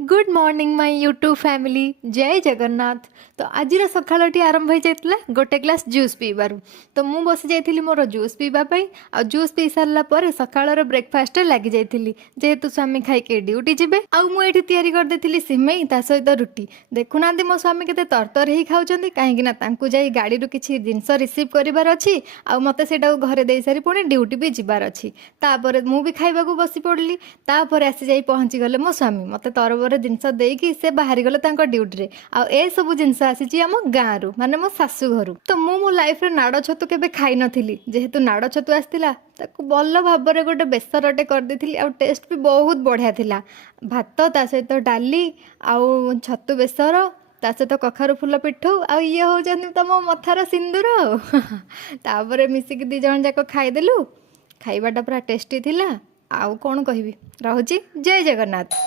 Good morning my YouTube family जय जगन्नाथ। तो आज सकाळटी आरंभ हो जाता गोटे ग्लास जूस पीबार। तो मु बसी जाइली मोर जूस पीवाई आ जूस पी सारापर सकाळ ब्रेकफास्ट लगी जाइली जेहेतु स्वामी खाइके ड्यूटी जी आउे तैयारी करदे सिमेई ता सहित रुटी। देखुना मो स्वामी के तरतर ही खाऊँ कहीं जा गाड़ी किसी जिनस रिसीव करार अच्छी आ मत से घरे दे सारी पुणी ड्यूटी भी जबार अच्छी। तापर मु भी खाइबा बसी पड़ली। तापर आसी जाई पहुँची गले मो स्वामी मत तरबर जिनस देकी से बाहरी गले ड्यूटी रे आ ए सब जिनस आसी आम गाँ रु माने मो शाशु घर। तो मु मो लाइफ रे नाड़ छतु केबे खाई नथिली जेहेतु नाड़ छतु आसतिला ताकू भल भाव गोटे बेसरटे कर देथिली आ टेस्ट भी बहुत बढ़िया थिला। भात ता सहित डाली आउ छतु बेसर ता सहित कखारु फुल पिठौ आ ये होचंदी तम मथार सिंदूर। तापर मिसिक दी जण जाक खाइदेलु। खाइबाटा पूरा टेस्टी थिला। आउ कौन कहबी। रहुची जय जगन्नाथ।